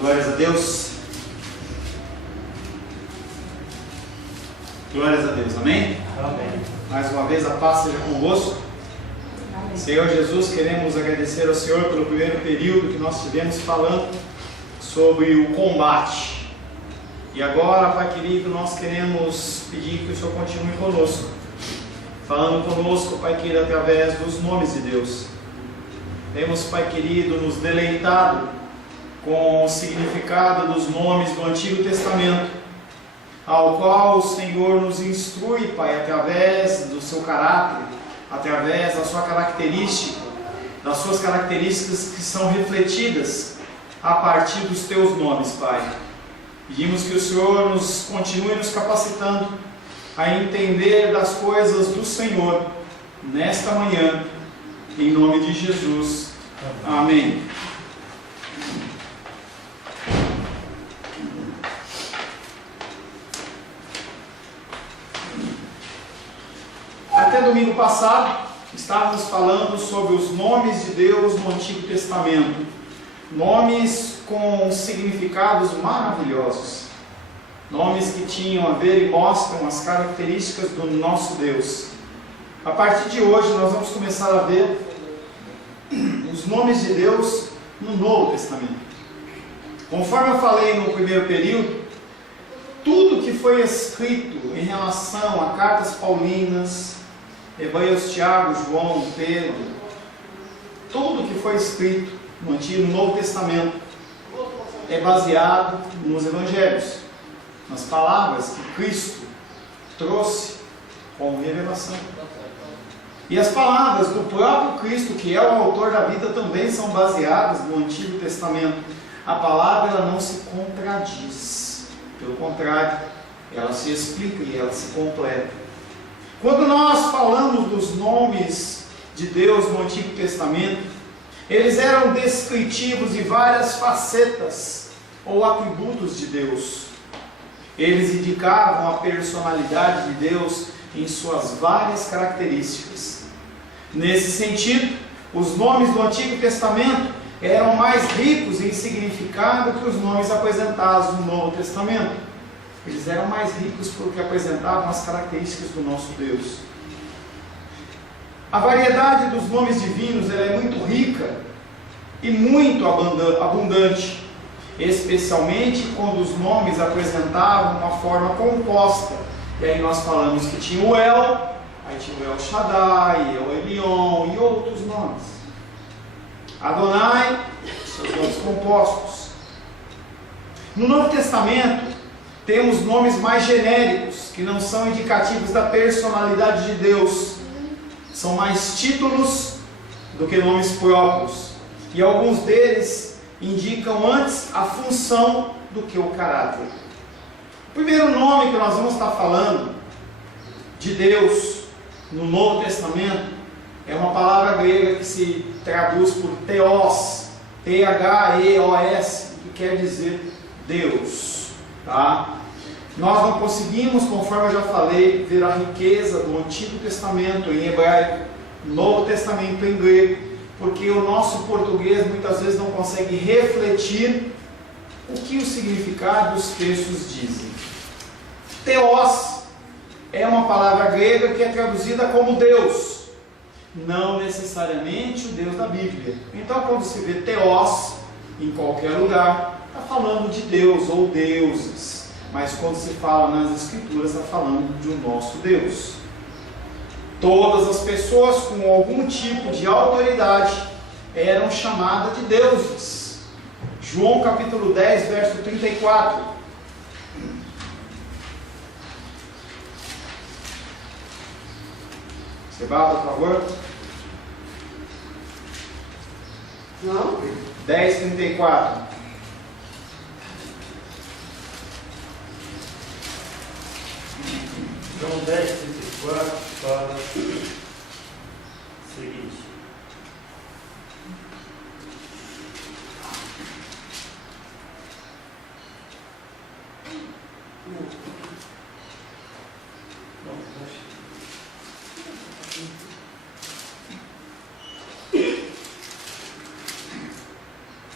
Glórias a Deus. Glórias a Deus, amém? Amém. Mais uma vez a paz seja convosco. Amém. Senhor Jesus, queremos agradecer ao Senhor pelo primeiro período que nós tivemos falando sobre o combate. E agora, Pai querido, nós queremos pedir que o Senhor continue conosco, falando conosco, Pai querido, através dos nomes de Deus. Temos, Pai querido, nos deleitado com o significado dos nomes do Antigo Testamento, ao qual o Senhor nos instrui, Pai, através do seu caráter, através da sua característica, das suas características que são refletidas a partir dos teus nomes, Pai. Pedimos que o Senhor nos continue nos capacitando a entender das coisas do Senhor nesta manhã, em nome de Jesus. Amém. Até domingo passado, estávamos falando sobre os nomes de Deus no Antigo Testamento. Nomes com significados maravilhosos. Nomes que tinham a ver e mostram as características do nosso Deus. A partir de hoje, nós vamos começar a ver os nomes de Deus no Novo Testamento. Conforme eu falei no primeiro período, tudo que foi escrito em relação a cartas paulinas, Hebreus, Tiago, João, Pedro, tudo que foi escrito no Antigo e no Novo Testamento é baseado nos Evangelhos, nas palavras que Cristo trouxe como revelação. E as palavras do próprio Cristo, que é o autor da vida, também são baseadas no Antigo Testamento. A palavra ela não se contradiz, pelo contrário, ela se explica e ela se completa. Quando nós falamos dos nomes de Deus no Antigo Testamento, eles eram descritivos de várias facetas ou atributos de Deus. Eles indicavam a personalidade de Deus em suas várias características. Nesse sentido, os nomes do Antigo Testamento eram mais ricos em significado que os nomes apresentados no Novo Testamento. Eles eram mais ricos porque apresentavam as características do nosso Deus. A variedade dos nomes divinos ela é muito rica e muito abundante, especialmente quando os nomes apresentavam uma forma composta. E aí nós falamos que tinha o El, aí tinha o El Shaddai, El Elyon e outros nomes. Adonai, seus nomes compostos. No Novo Testamento, temos nomes mais genéricos, que não são indicativos da personalidade de Deus. São mais títulos do que nomes próprios. E alguns deles indicam antes a função do que o caráter. O primeiro nome que nós vamos estar falando de Deus no Novo Testamento é uma palavra grega que se traduz por Theos, T-H-E-O-S, que quer dizer Deus. Tá? Nós não conseguimos, conforme eu já falei, ver a riqueza do Antigo Testamento em hebraico, Novo Testamento em grego, porque o nosso português muitas vezes não consegue refletir o que o significado dos textos dizem. Theos é uma palavra grega que é traduzida como Deus, não necessariamente o Deus da Bíblia. Então, quando se vê Theos em qualquer lugar, está falando de Deus ou deuses. Mas quando se fala nas Escrituras, está falando do nosso Deus. Todas as pessoas com algum tipo de autoridade eram chamadas de deuses. João capítulo 10, verso 34. Sebado, por favor. Não? 10, 34. João 10, 34 fala o seguinte.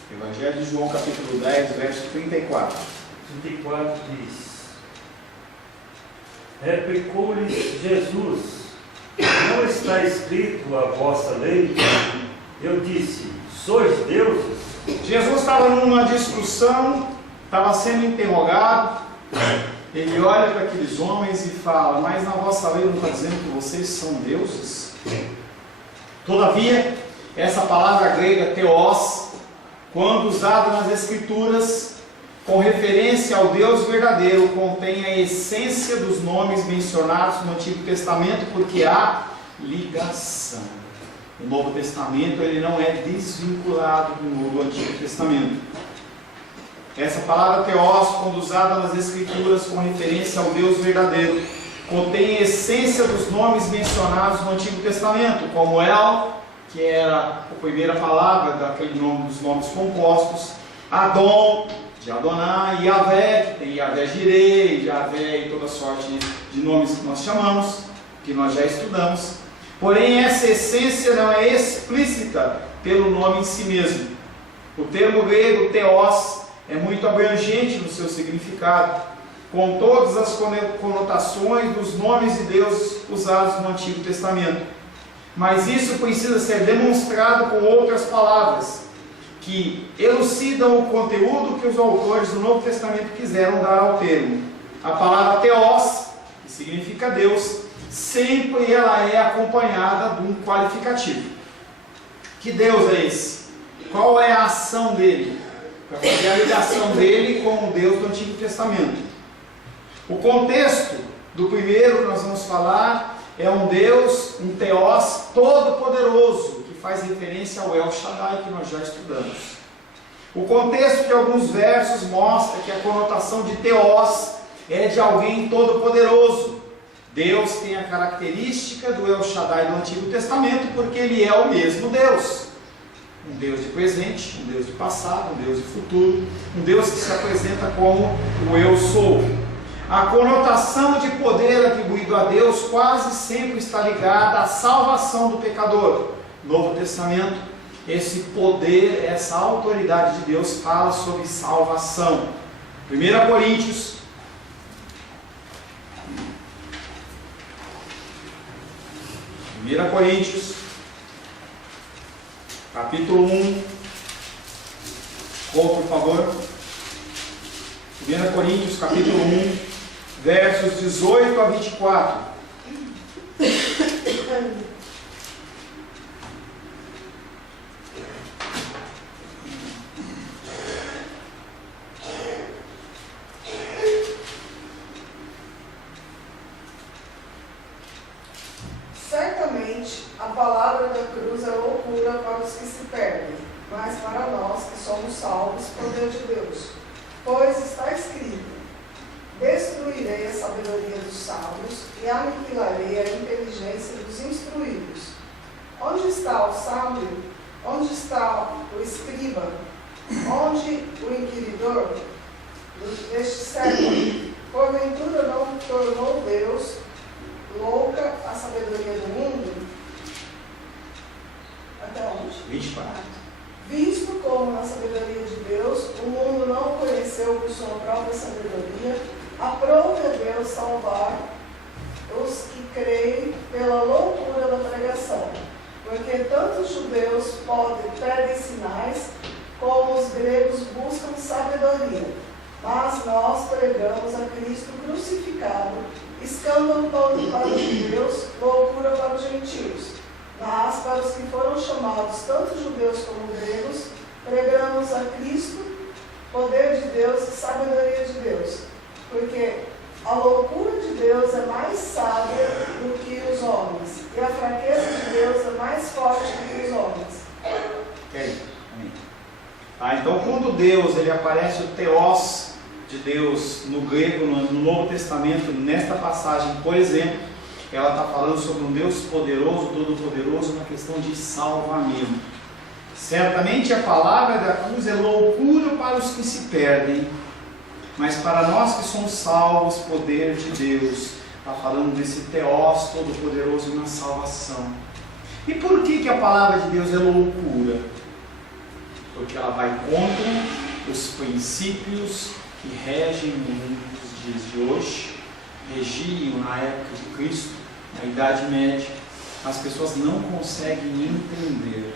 Evangelho de João capítulo 10, verso 34. 34 diz: replicou-lhes Jesus: não está escrito a vossa lei? Eu disse: sois deuses? Jesus estava numa discussão, estava sendo interrogado. Ele olha para aqueles homens e fala: mas na vossa lei não está dizendo que vocês são deuses? Todavia, essa palavra grega teos, quando usada nas Escrituras, com referência ao Deus verdadeiro, contém a essência dos nomes mencionados no Antigo Testamento, porque há ligação. O Novo Testamento ele não é desvinculado do Antigo Testamento. Essa palavra teos, quando usada nas Escrituras com referência ao Deus verdadeiro, contém a essência dos nomes mencionados no Antigo Testamento, como El, que era a primeira palavra daquele nome, dos nomes compostos, Adon, de Adonai, Yahvé, que tem Yahvé Jireh, Yahvé e toda sorte de nomes que nós chamamos, que nós já estudamos. Porém, essa essência não é explícita pelo nome em si mesmo. O termo grego teos é muito abrangente no seu significado, com todas as conotações dos nomes de Deus usados no Antigo Testamento. Mas isso precisa ser demonstrado com outras palavras, que elucidam o conteúdo que os autores do Novo Testamento quiseram dar ao termo. A palavra teos, que significa Deus, sempre ela é acompanhada de um qualificativo. Que Deus é esse? Qual é a ação dele? Para fazer a ligação dele com o Deus do Antigo Testamento. O contexto do primeiro que nós vamos falar é um Deus, um teos todo-poderoso, que faz referência ao El Shaddai, que nós já estudamos. O contexto de alguns versos mostra que a conotação de teos é de alguém todo-poderoso. Deus tem a característica do El Shaddai do Antigo Testamento, porque ele é o mesmo Deus. Um Deus de presente, um Deus de passado, um Deus de futuro, um Deus que se apresenta como o Eu Sou. A conotação de poder atribuído a Deus quase sempre está ligada à salvação do pecador. No Novo Testamento, esse poder, essa autoridade de Deus fala sobre salvação. 1 Coríntios, capítulo 1, por favor. 1 Coríntios, capítulo 1, versos 18 a 24. Certamente, a palavra da cruz é loucura para os que se perdem, mas para nós que somos salvos, poder de Deus. Pois está escrito: destruirei a sabedoria dos sábios e aniquilarei a inteligência dos instruídos. Onde está o sábio? Onde está o escriba? Onde o inquiridor deste século? Porventura não tornou Deus louca a sabedoria do mundo? Até onde? 24. Visto como na sabedoria de Deus o mundo não o conheceu por sua própria sabedoria, aprove a Deus salvar os que creem pela loucura da pregação. Porque tanto os judeus pedem sinais, como os gregos buscam sabedoria. Mas nós pregamos a Cristo crucificado, escândalo para os judeus, loucura para os gentios. Mas para os que foram chamados, tanto judeus como gregos, pregamos a Cristo, poder de Deus e sabedoria de Deus. Porque a loucura de Deus é mais sábia do que os homens, e a fraqueza de Deus é mais forte do que os homens. Ok, amém. Então quando Deus ele aparece o teos de Deus no grego, no Novo Testamento, nesta passagem, por exemplo, ela está falando sobre um Deus poderoso, todo-poderoso, na questão de salvamento. Certamente a palavra da cruz é loucura para os que se perdem, mas para nós que somos salvos, poder de Deus. Está falando desse teos todo-poderoso na salvação. E por que a palavra de Deus é loucura? porque ela vai contra os princípios que regem o mundo dos dias de hoje, regiam na época de Cristo, na Idade Média. As pessoas não conseguem entender.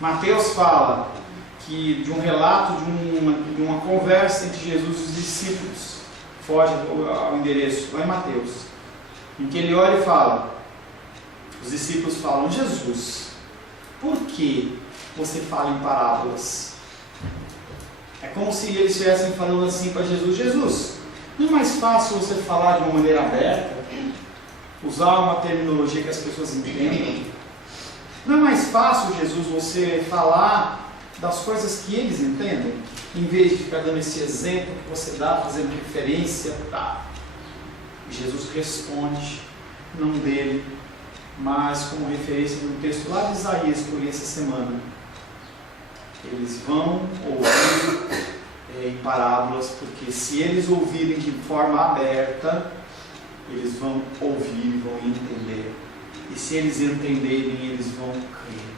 Mateus fala que de um relato de uma conversa entre Jesus e os discípulos, foge ao endereço, lá em Mateus, em que ele olha e fala, os discípulos falam: Jesus, por que você fala em parábolas? É como se eles estivessem falando assim para Jesus: Jesus, não é mais fácil você falar de uma maneira aberta, usar uma terminologia que as pessoas entendam? Não é mais fácil, Jesus, você falar das coisas que eles entendem, em vez de ficar dando esse exemplo que você dá, fazendo referência? Tá. E Jesus responde, não dele, mas como referência no texto lá de Isaías que eu li essa semana. Eles vão ouvir em parábolas, porque se eles ouvirem de forma aberta, eles vão ouvir e vão entender. E se eles entenderem, eles vão crer.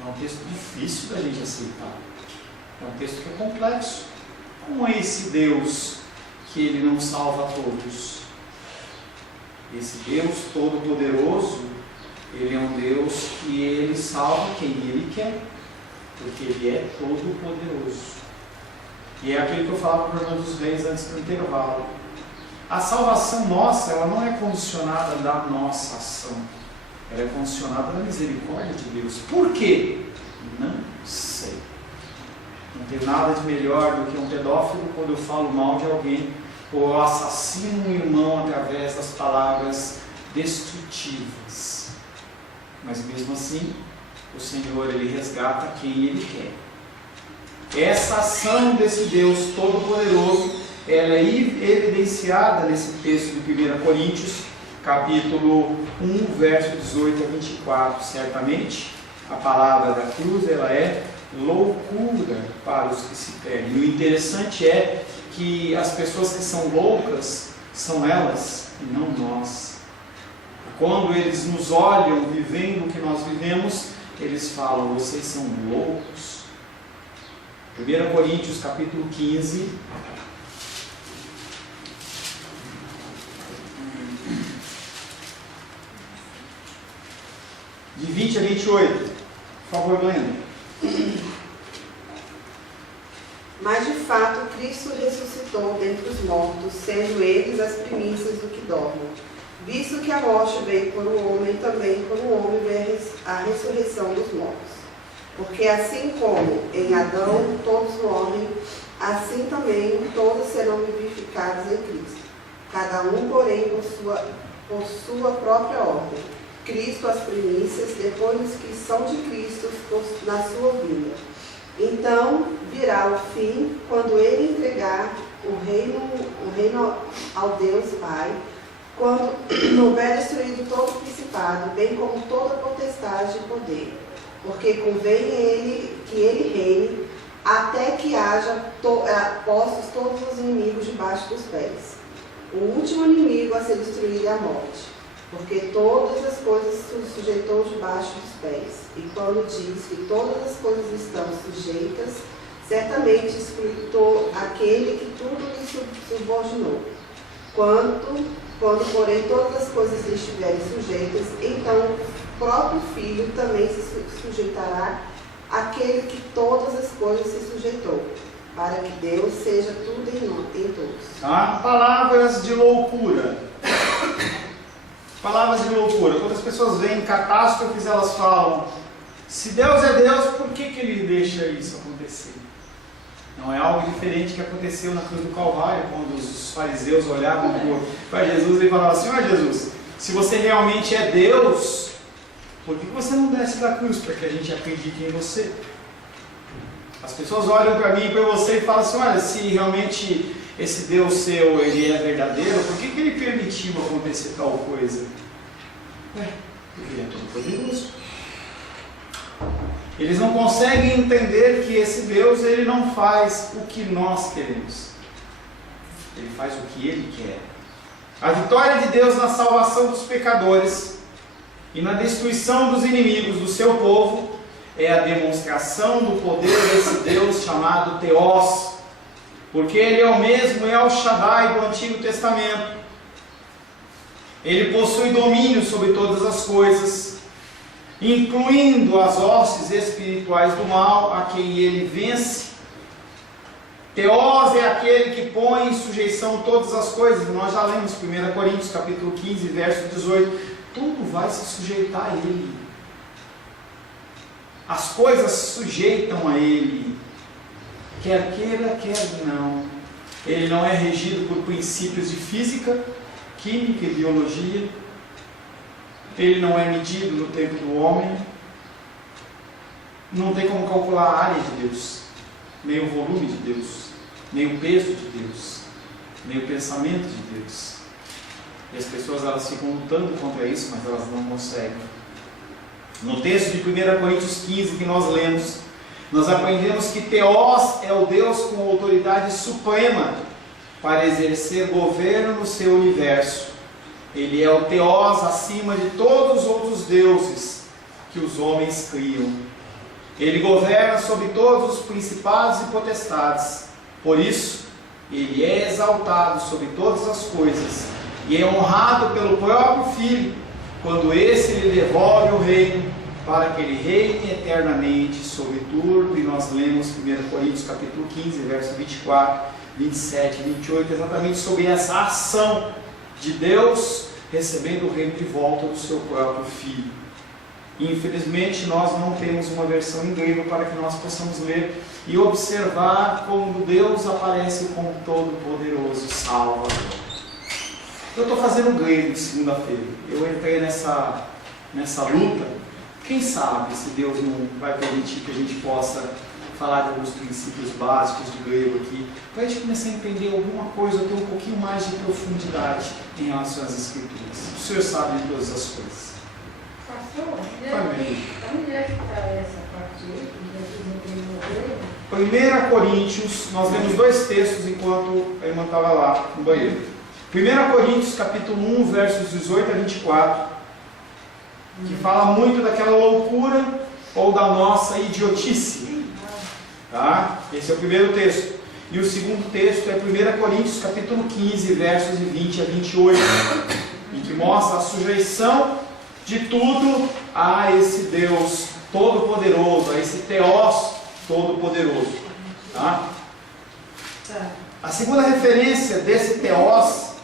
É um texto difícil da gente aceitar. É um texto que é complexo. Como é esse Deus que ele não salva a todos? Esse Deus todo-poderoso, ele é um Deus que ele salva quem ele quer, porque ele é todo-poderoso. E é aquilo que eu falava para o Irmão dos Reis antes do intervalo. A salvação nossa, ela não é condicionada da nossa ação. Ela é condicionada da misericórdia de Deus. Por quê? Não sei. Não tem nada de melhor do que um pedófilo quando eu falo mal de alguém, ou eu assassino um irmão através das palavras destrutivas. Mas mesmo assim, o Senhor, ele resgata quem ele quer. Essa ação desse Deus Todo-Poderoso, ela é evidenciada nesse texto de 1 Coríntios, capítulo 1, verso 18 a 24. Certamente, a palavra da cruz, ela é loucura para os que se perdem. E o interessante é que as pessoas que são loucas, são elas e não nós. Quando eles nos olham vivendo o que nós vivemos, eles falam: vocês são loucos. 1 Coríntios, capítulo 15, de 20 a 28. Por favor, Glenda. Mas de fato Cristo ressuscitou dentre os mortos, sendo eles as primícias do que dormem. Visto que a morte veio por um homem, também por um homem veio a ressurreição dos mortos. Porque assim como em Adão todos morrem, assim também todos serão vivificados em Cristo. Cada um, porém, por sua própria ordem. Cristo as primícias, depois os que são de Cristo na sua vinda. Então virá o fim, quando ele entregar o reino ao Deus Pai, quando houver destruído todo o principado, bem como toda potestade e poder. Porque convém que ele reine, até que haja postos todos os inimigos debaixo dos pés. O último inimigo a ser destruído é a morte. Porque todas as coisas se sujeitou debaixo dos pés. E quando diz que todas as coisas estão sujeitas, certamente excluiu aquele que tudo lhe subordinou. Quando, porém, todas as coisas lhe estiverem sujeitas, então o próprio Filho também se sujeitará àquele que todas as coisas se sujeitou, para que Deus seja tudo em todos. Palavras de loucura. Palavras de loucura. Quando as pessoas veem catástrofes, elas falam: se Deus é Deus, por que ele deixa isso acontecer? Não é algo diferente que aconteceu na cruz do Calvário, quando os fariseus olhavam para Jesus e falavam assim: olha, Jesus, se você realmente é Deus, por que você não desce da cruz para que a gente acredite em você? As pessoas olham para mim e para você e falam assim: olha, se realmente esse Deus seu, ele é verdadeiro, por que ele permitiu acontecer tal coisa? Porque ele é todo poderoso. Eles não conseguem entender que esse Deus, ele não faz o que nós queremos. Ele faz o que ele quer. A vitória de Deus na salvação dos pecadores e na destruição dos inimigos do seu povo é a demonstração do poder desse Deus chamado Theos, porque Ele é o mesmo El Shaddai do Antigo Testamento. Ele possui domínio sobre todas as coisas, incluindo as hostes espirituais do mal, a quem Ele vence. Theos é aquele que põe em sujeição todas as coisas. Nós já lemos 1 Coríntios capítulo 15, verso 18. Tudo vai se sujeitar a Ele. As coisas se sujeitam a Ele, quer queira, quer não. Ele não é regido por princípios de física, química e biologia. Ele não é medido no tempo do homem. Não tem como calcular a área de Deus, nem o volume de Deus, nem o peso de Deus, nem o pensamento de Deus. E as pessoas elas ficam lutando contra isso, mas elas não conseguem. No texto de 1 Coríntios 15 que nós lemos, nós aprendemos que Theos é o Deus com autoridade suprema para exercer governo no seu universo. Ele é o Theos acima de todos os outros deuses que os homens criam. Ele governa sobre todos os principados e potestades. Por isso, Ele é exaltado sobre todas as coisas e é honrado pelo próprio Filho, quando esse lhe devolve o reino, para que ele reine eternamente sobre tudo. E nós lemos 1 Coríntios capítulo 15, verso 24, 27 e 28, exatamente sobre essa ação de Deus recebendo o reino de volta do seu próprio Filho. Infelizmente nós não temos uma versão em grego para que nós possamos ler e observar como Deus aparece como todo-poderoso Salvador. Eu estou fazendo grego de segunda-feira. Eu entrei nessa luta. Quem sabe se Deus não vai permitir que a gente possa falar de alguns princípios básicos de grego aqui, para a gente começar a entender alguma coisa, ter um pouquinho mais de profundidade em relação às Escrituras. O Senhor sabe de todas as coisas. Pastor, onde é que está essa parte aí? 1 Coríntios, nós lemos dois textos enquanto a irmã estava lá no banheiro. 1 Coríntios capítulo 1, versos 18 a 24, que fala muito daquela loucura ou da nossa idiotice. Tá? Esse é o primeiro texto. E o segundo texto é 1 Coríntios capítulo 15, versos de 20 a 28, em que mostra a sujeição de tudo a esse Deus todo-poderoso, a esse Theos todo-poderoso. Tá? A segunda referência desse Theos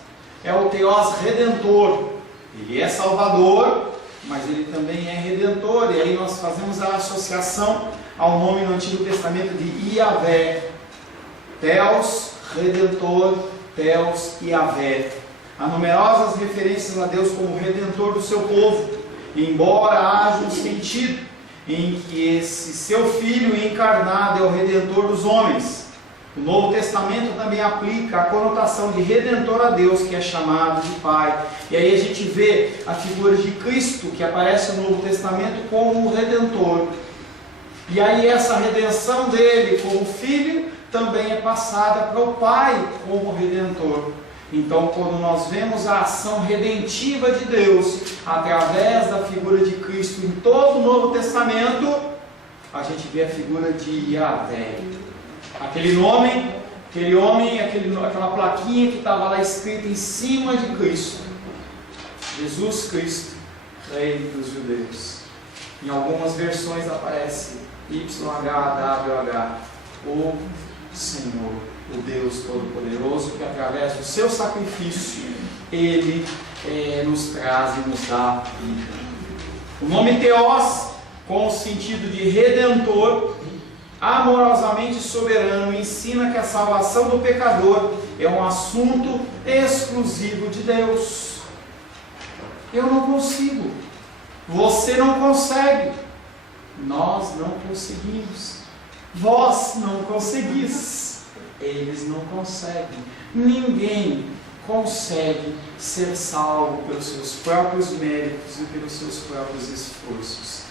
é o Theos redentor. Ele é salvador, mas ele também é redentor. E aí nós fazemos a associação ao nome no Antigo Testamento de Yahvé. Theos, redentor, Theos e Yahvé. Há numerosas referências a Deus como redentor do seu povo, embora haja um sentido em que esse seu Filho encarnado é o redentor dos homens. O Novo Testamento também aplica a conotação de redentor a Deus, que é chamado de Pai. E aí a gente vê a figura de Cristo, que aparece no Novo Testamento como o redentor. E aí essa redenção dele como Filho também é passada para o Pai como redentor. Então, quando nós vemos a ação redentiva de Deus através da figura de Cristo em todo o Novo Testamento, a gente vê a figura de Yahvé. Aquele homem, aquela plaquinha que estava lá escrita em cima de Cristo: Jesus Cristo, Rei dos Judeus. Em algumas versões aparece YHWH, o Senhor, o Deus Todo-Poderoso, que através do seu sacrifício Ele nos traz e nos dá vida. O nome Theos, com o sentido de redentor, amorosamente soberano, ensina que a salvação do pecador é um assunto exclusivo de Deus. Eu não consigo, você não consegue, nós não conseguimos, vós não conseguis, eles não conseguem. Ninguém consegue ser salvo pelos seus próprios méritos e pelos seus próprios esforços.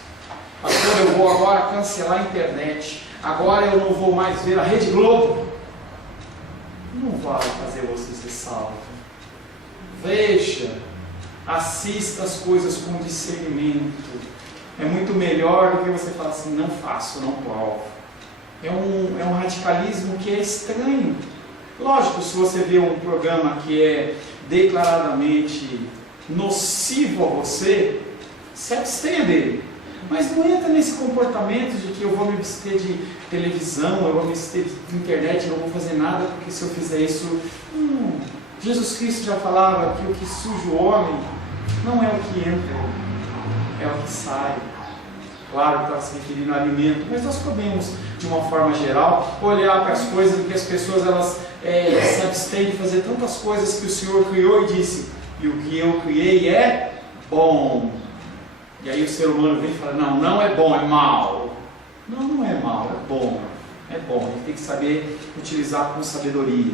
Pastor, eu vou agora cancelar a internet, agora eu não vou mais ver a Rede Globo. Não vai fazer você ser salvo. Veja, assista as coisas com discernimento, é muito melhor do que você falar assim, não faço, não provo. É um radicalismo que é estranho. Lógico, se você vê um programa que é declaradamente nocivo a você, se abstenha dele. Mas não entra nesse comportamento de que eu vou me abster de televisão, eu vou me abster de internet, eu não vou fazer nada, porque se eu fizer isso... Jesus Cristo já falava que o que suja o homem não é o que entra, é o que sai. Claro que estava se referindo ao alimento, mas nós podemos, de uma forma geral, olhar para as coisas, porque as pessoas elas se abstêm de fazer tantas coisas que o Senhor criou e disse, e o que eu criei é bom. E aí o ser humano vem e fala, não é bom, é mal. Não é mal, é bom. É bom, a gente tem que saber utilizar com sabedoria.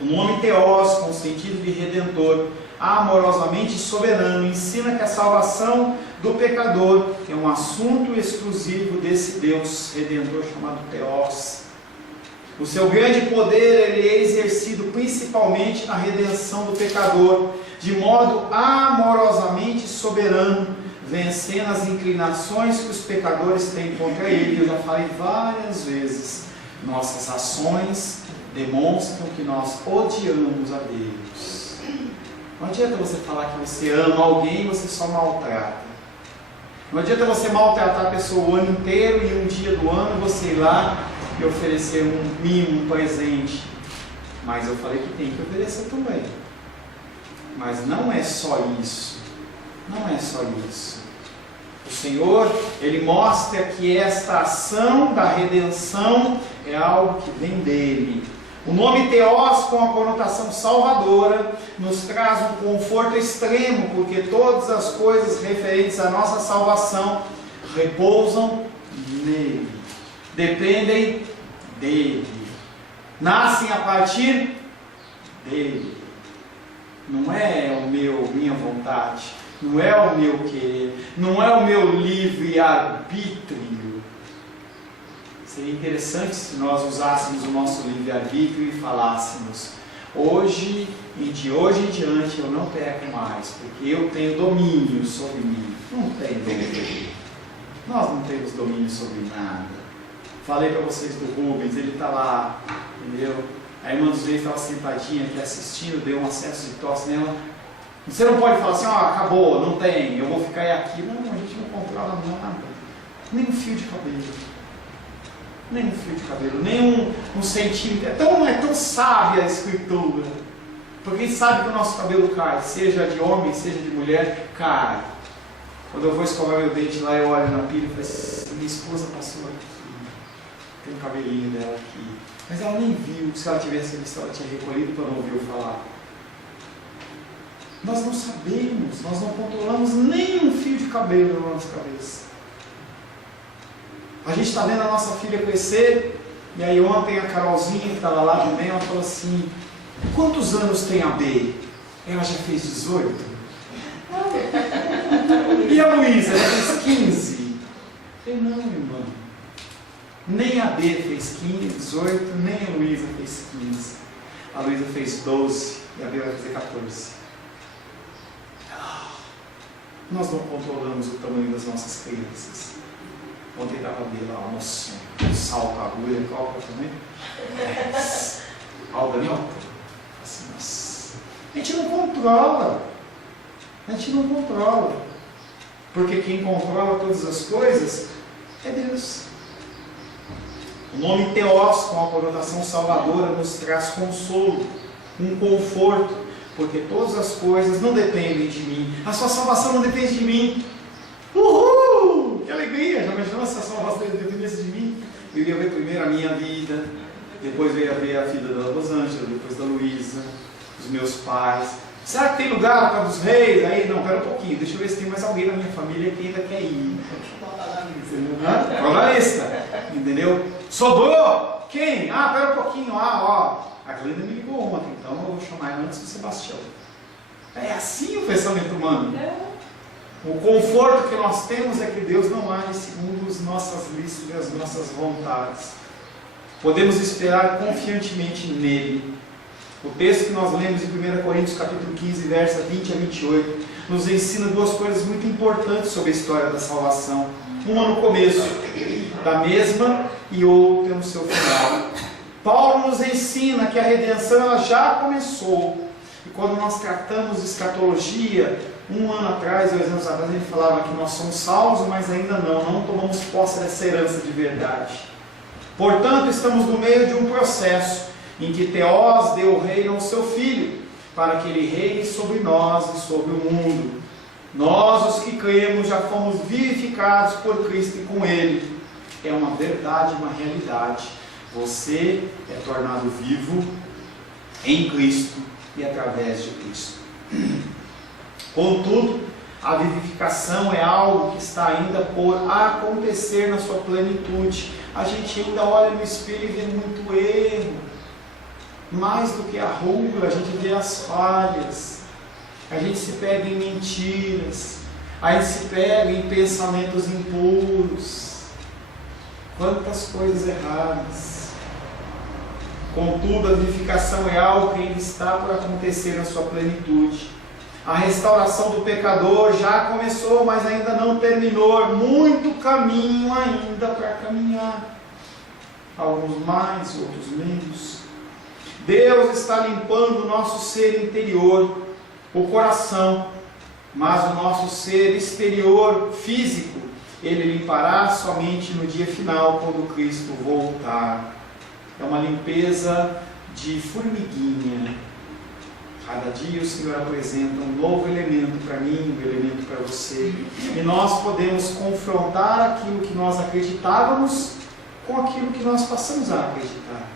O nome Theos, com o sentido de redentor, amorosamente soberano, ensina que a salvação do pecador é um assunto exclusivo desse Deus redentor chamado Theos. O seu grande poder ele é exercido principalmente na redenção do pecador, de modo amorosamente soberano, vencendo as inclinações que os pecadores têm contra ele. Eu já falei várias vezes, nossas ações demonstram que nós odiamos a Deus. Não adianta você falar que você ama alguém e você só maltrata. Não adianta você maltratar a pessoa o ano inteiro e um dia do ano você ir lá e oferecer um mimo, um presente. Mas eu falei que tem que oferecer também. Mas não é só isso. Não é só isso. O Senhor, Ele mostra que esta ação da redenção é algo que vem dEle. O nome Theos, com a conotação salvadora, nos traz um conforto extremo, porque todas as coisas referentes à nossa salvação repousam nele, dependem dele, nascem a partir dele. Não é minha vontade, não é o meu querer, não é o meu livre-arbítrio. Seria interessante se nós usássemos o nosso livre-arbítrio e falássemos, de hoje em diante eu não peco mais, porque eu tenho domínio sobre mim. Não tem domínio. Nós não temos domínio sobre nada. Falei para vocês do Rubens, ele está lá, entendeu? A irmã dos Reis estava sentadinha aqui assistindo, deu um acesso de tosse nela. Você não pode falar assim, acabou, não tem, eu vou ficar aqui. Não, a gente não controla nada. Nem um fio de cabelo. Nem um fio de cabelo, nem um centímetro. É tão sábia a Escritura. Porque a gente sabe que o nosso cabelo cai, seja de homem, seja de mulher, cai. Quando eu vou escovar meu dente lá, eu olho na pilha e falo assim, minha esposa passou aqui, tem um cabelinho dela aqui. Mas ela nem viu, se ela tivesse visto, ela tinha recolhido para não ouvir eu falar. Nós não sabemos, nós não controlamos nem um fio de cabelo na nossa cabeça. A gente está vendo a nossa filha crescer, e aí ontem a Carolzinha, que estava lá também, ela falou assim, quantos anos tem a B? Ela já fez 18? E a Luísa, já fez 15? Eu falei, não, irmã. Nem a B fez 15, 18, nem a Luísa fez 15. A Luísa fez 12 e a B vai fazer 14. Nós não controlamos o tamanho das nossas crianças. Ontem estava a B lá, almoçando, salto, agulha, qual que é o tamanho? 10. Olha o Daniel. Assim, nossa. A gente não controla. A gente não controla. Porque quem controla todas as coisas é Deus. O nome Theos, com a conotação salvadora, nos traz consolo, um conforto, porque todas as coisas não dependem de mim. A sua salvação não depende de mim. Uhul! Que alegria! Já imaginou se a salvação dependesse de mim? Eu ia ver primeiro a minha vida, depois eu ia ver a vida da Rosângela, depois da Luísa, os meus pais. Será que tem lugar para os reis? Aí, não, pera um pouquinho, deixa eu ver se tem mais alguém na minha família que ainda quer ir. Qual a lista? Entendeu? Sobrou? Quem? Pera um pouquinho, a Glenda me ligou ontem, então eu vou chamar ela antes do Sebastião. É assim o pensamento humano. O conforto que nós temos é que Deus não age segundo as nossas listas e as nossas vontades. Podemos esperar confiantemente nele. O texto que nós lemos em 1 Coríntios capítulo 15, versos 20 a 28, nos ensina duas coisas muito importantes sobre a história da salvação. Uma no começo da mesma e outra no seu final. Paulo nos ensina que a redenção ela já começou. E quando nós tratamos escatologia, 1 ano atrás, 2 anos atrás, ele falava que nós somos salvos, mas ainda não tomamos posse dessa herança de verdade. Portanto, estamos no meio de um processo em que Theós deu o reino ao seu Filho, para que ele reine sobre nós e sobre o mundo. Nós, os que cremos, já fomos vivificados por Cristo e com Ele. É uma verdade, uma realidade. Você é tornado vivo em Cristo e através de Cristo. Contudo, a vivificação é algo que está ainda por acontecer na sua plenitude. A gente ainda olha no espelho e vê muito erro. Mais do que a ruga, a gente vê as falhas. A gente se pega em mentiras. A gente se pega em pensamentos impuros. Quantas coisas erradas. Contudo, a vivificação é algo que ainda está por acontecer na sua plenitude. A restauração do pecador já começou, mas ainda não terminou. Muito caminho ainda para caminhar. Alguns mais, outros menos. Deus está limpando o nosso ser interior, o coração, mas o nosso ser exterior, físico, Ele limpará somente no dia final, quando Cristo voltar. É uma limpeza de formiguinha. Cada dia o Senhor apresenta um novo elemento para mim, um elemento para você. E nós podemos confrontar aquilo que nós acreditávamos com aquilo que nós passamos a acreditar.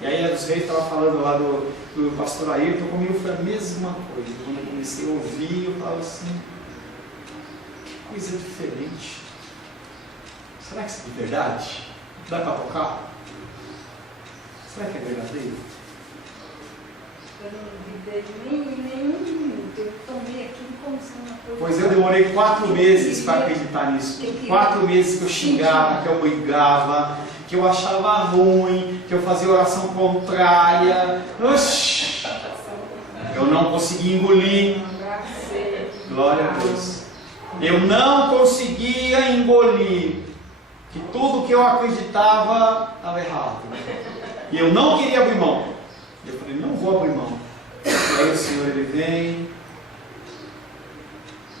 E aí a dos Reis estava falando lá do pastor Ayrton, comigo foi a mesma coisa. Quando eu comecei a ouvir, eu falava assim, que coisa diferente. Será que isso é verdade? Dá para tocar? Será que é verdadeiro? Eu não duvidei nenhum minuto. Eu tomei aquilo como se uma coisa... Pois eu demorei 4 meses para acreditar nisso. 4 meses que eu xingava, que eu brigava, que eu achava ruim, que eu fazia oração contrária. Oxi, eu não consegui engolir. Glória a Deus. Eu não conseguia engolir que tudo que eu acreditava estava errado. E eu não queria abrir mão. Eu falei, não vou abrir mão. E aí o Senhor ele vem,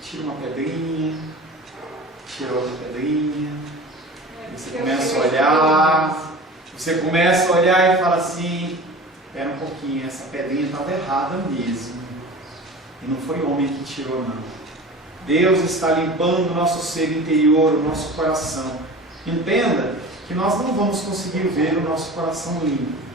tira uma pedrinha, tira outra pedrinha. Você começa a olhar e fala assim, espera um pouquinho, essa pedrinha estava errada mesmo. E não foi o homem que tirou, não. Deus está limpando o nosso ser interior, o nosso coração. Entenda que nós não vamos conseguir ver o nosso coração limpo.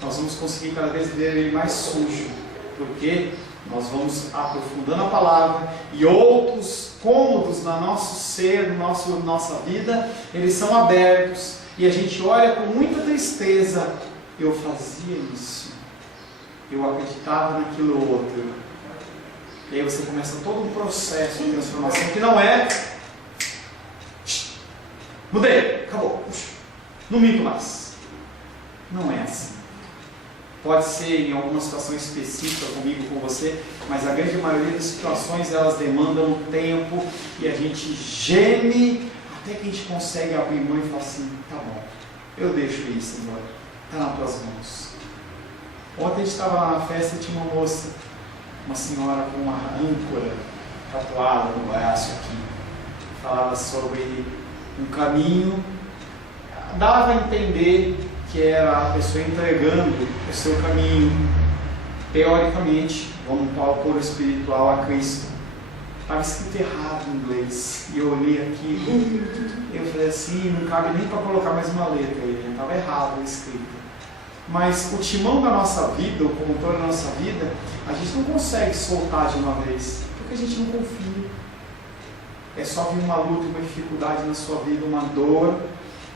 Nós vamos conseguir cada vez ver ele mais sujo. Porque nós vamos aprofundando a palavra e outros cômodos no nosso ser, nossa vida, eles são abertos. E a gente olha com muita tristeza. Eu fazia isso. Eu acreditava naquilo outro. E aí você começa todo um processo de transformação que não é... Mudei, acabou. Não minto mais. Não é assim. Pode ser em alguma situação específica comigo, com você, mas a grande maioria das situações elas demandam tempo e a gente geme até que a gente consegue abrir mão e falar assim, tá bom, eu deixo isso, Senhor, está nas tuas mãos. Ontem a gente estava lá na festa e tinha uma moça, uma senhora com uma âncora tatuada no braço aqui, falava sobre um caminho, dava a entender que era a pessoa entregando o seu caminho, teoricamente, vamos pôr o espiritual a Cristo. Estava escrito errado em inglês, e eu olhei aqui, eu falei assim, não cabe nem para colocar mais uma letra aí, estava errado escrito. Mas o timão da nossa vida, o controle da nossa vida, a gente não consegue soltar de uma vez, porque a gente não confia. É só vir uma luta, uma dificuldade na sua vida, uma dor,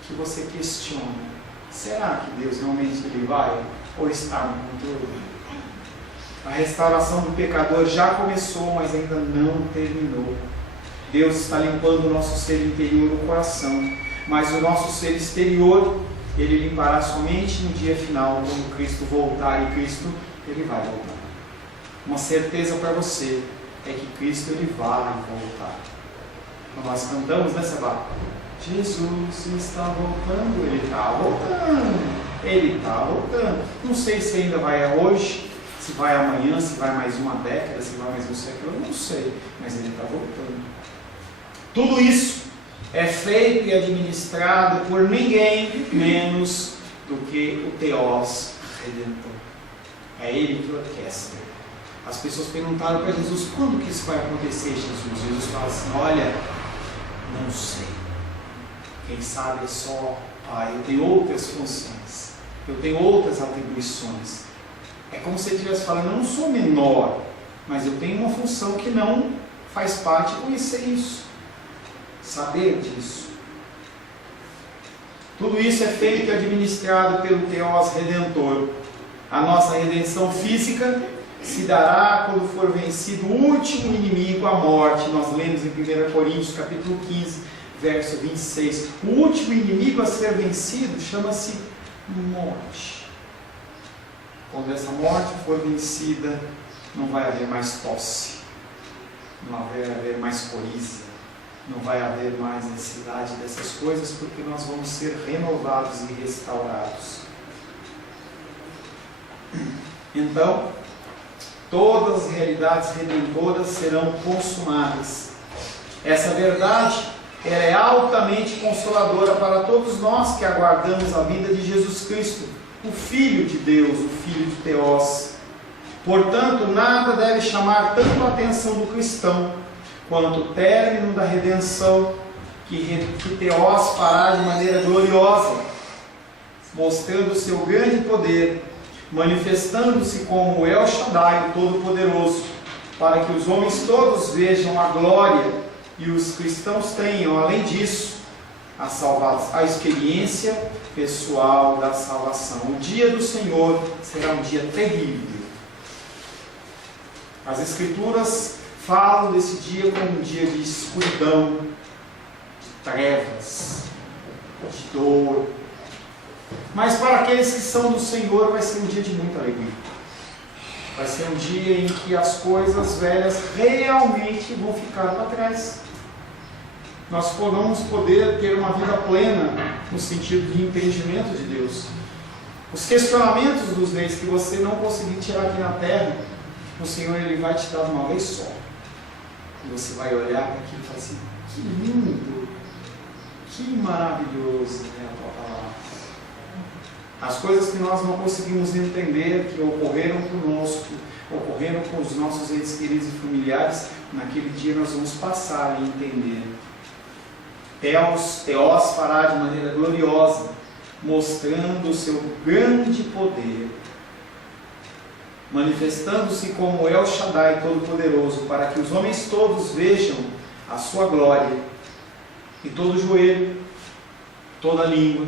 que você questiona. Será que Deus realmente ele vai ou está no controle? A restauração do pecador já começou, mas ainda não terminou. Deus está limpando o nosso ser interior, o coração, mas o nosso ser exterior, Ele limpará somente no dia final, quando Cristo voltar, e Cristo, Ele vai voltar. Uma certeza para você é que Cristo, Ele vai voltar. Quando nós cantamos nessa barra, Jesus está voltando, Ele está voltando, Ele está voltando. Não sei se ainda vai hoje, se vai amanhã, se vai mais uma década, se vai mais um século, eu não sei, mas Ele está voltando. Tudo isso é feito e administrado por ninguém menos do que o Theos Redentor. É Ele que orquestra. As pessoas perguntaram para Jesus, quando que isso vai acontecer, Jesus? Jesus fala assim, olha, não sei. Quem sabe é só Pai. Eu tenho outras funções. Eu tenho outras atribuições. É como se ele estivesse falando, eu não sou menor, mas eu tenho uma função que não faz parte de conhecer isso. Saber disso. Tudo isso é feito e administrado pelo Theos Redentor. A nossa redenção física se dará quando for vencido o último inimigo, a morte. Nós lemos em 1 Coríntios, capítulo 15, verso 26. O último inimigo a ser vencido chama-se morte. Quando essa morte for vencida, não vai haver mais tosse, não vai haver mais coriza, não vai haver mais necessidade dessas coisas, porque nós vamos ser renovados e restaurados. Então, todas as realidades redentoras serão consumadas. Essa verdade é altamente consoladora para todos nós que aguardamos a vinda de Jesus Cristo, o Filho de Deus, o Filho de Theos. Portanto, nada deve chamar tanto a atenção do cristão quanto o término da redenção que Theos fará de maneira gloriosa, mostrando o seu grande poder, manifestando-se como El Shaddai, o Todo-Poderoso, para que os homens todos vejam a glória e os cristãos tenham, além disso, a experiência pessoal da salvação. O dia do Senhor será um dia terrível. As Escrituras falam desse dia como um dia de escuridão, de trevas, de dor. Mas para aqueles que são do Senhor vai ser um dia de muita alegria. Vai ser um dia em que as coisas velhas realmente vão ficar para trás. Nós vamos poder ter uma vida plena no sentido de entendimento de Deus. Os questionamentos dos reis que você não conseguir tirar aqui na terra, o Senhor Ele vai te dar de uma vez só. E você vai olhar para aquilo e falar assim, que lindo, que maravilhoso é a tua palavra. As coisas que nós não conseguimos entender, que ocorreram conosco, ocorreram com os nossos entes queridos e familiares, naquele dia nós vamos passar a entender. Theos fará de maneira gloriosa, mostrando o seu grande poder, manifestando-se como El Shaddai Todo-Poderoso, para que os homens todos vejam a sua glória, e todo joelho, toda língua,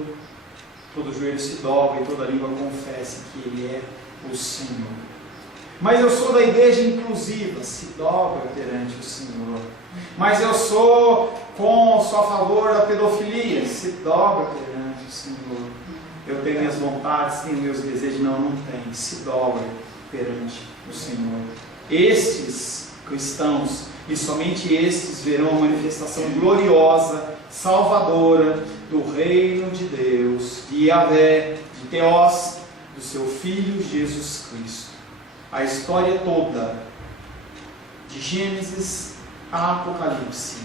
todo joelho se dobre e toda língua confesse que Ele é o Senhor. Mas eu sou da igreja inclusiva, se dobra perante o Senhor. Mas eu sou a favor da pedofilia, se dobra perante o Senhor. Eu tenho minhas vontades, tenho meus desejos, não tem, se dobra perante o Senhor. Estes cristãos, e somente estes, verão a manifestação gloriosa, salvadora, do reino de Deus, de Yahvé, de Theos, do seu Filho Jesus Cristo. A história toda, de Gênesis a Apocalipse,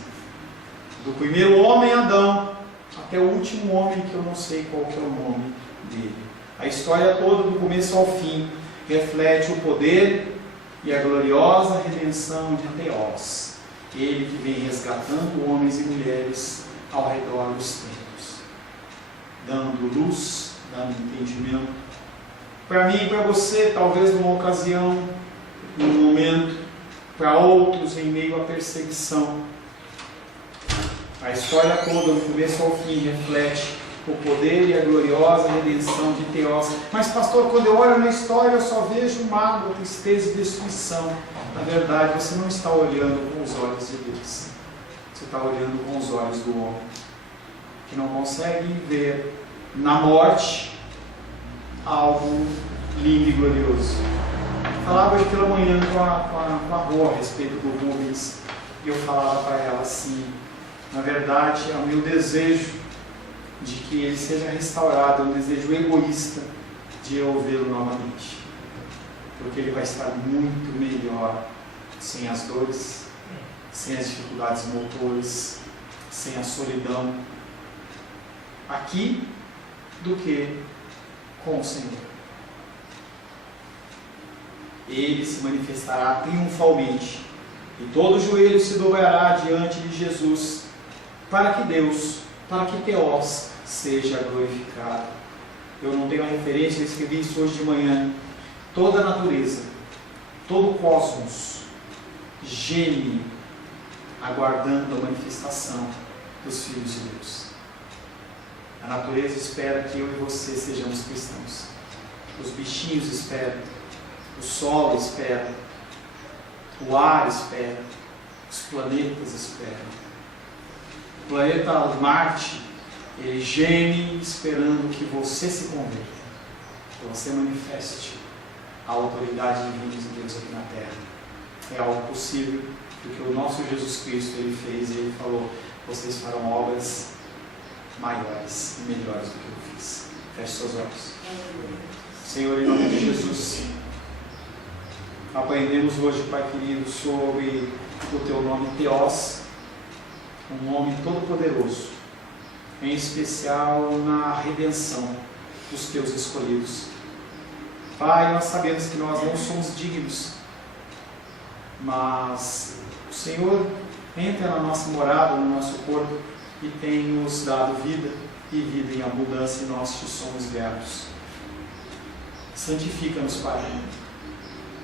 do primeiro homem Adão, até o último homem que eu não sei qual que é o nome dele. A história toda, do começo ao fim, reflete o poder e a gloriosa redenção de Theos, Ele que vem resgatando homens e mulheres ao redor dos tempos, dando luz, dando entendimento. Para mim e para você, talvez numa ocasião, num momento, para outros em meio à perseguição. A história toda, do começo ao fim, reflete o poder e a gloriosa redenção de Theos. Mas pastor, quando eu olho na história, eu só vejo mágoa, tristeza e destruição. Na verdade, você não está olhando com os olhos de Deus. Você está olhando com os olhos do homem, que não consegue ver na morte, algo lindo e glorioso. Falava hoje pela manhã com a Rô a respeito do Rubens, e eu falava para ela assim, na verdade é o meu desejo de que ele seja restaurado, é um desejo egoísta de eu vê-lo novamente, porque ele vai estar muito melhor sem as dores, sem as dificuldades motores, sem a solidão aqui, do que com o Senhor. Ele se manifestará triunfalmente e todo joelho se dobrará diante de Jesus, para que Deus, para que Theos seja glorificado. Eu não tenho a referência, eu escrevi isso hoje de manhã. Toda a natureza, todo o cosmos geme aguardando a manifestação dos filhos de Deus. A natureza espera que eu e você sejamos cristãos. Os bichinhos esperam, o sol espera, o ar espera, os planetas esperam. O planeta Marte, ele geme esperando que você se converta, que você manifeste a autoridade divina de Deus aqui na Terra. É algo possível, porque o nosso Jesus Cristo, ele fez e ele falou: vocês farão obras maiores e melhores do que eu fiz. Feche seus olhos. Senhor, em nome de Jesus, aprendemos hoje, Pai querido, sobre o Teu nome Theos, um nome todo-poderoso, em especial na redenção dos Teus escolhidos. Pai, nós sabemos que nós não somos dignos, mas o Senhor entra na nossa morada, no nosso corpo, e tem nos dado vida, e vida em abundância, e nós te somos gratos. Santifica-nos, Pai,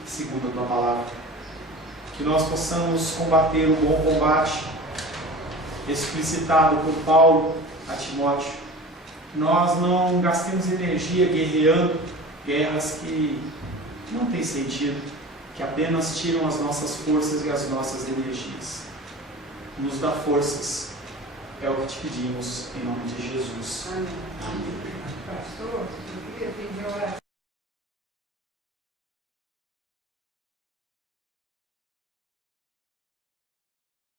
segundo a Tua palavra, que nós possamos combater o bom combate, explicitado por Paulo a Timóteo. Nós não gastemos energia guerreando guerras que não têm sentido, que apenas tiram as nossas forças e as nossas energias. Nos dá forças, é o que te pedimos, em nome de Jesus. Amém. Pastor, eu queria pedir oração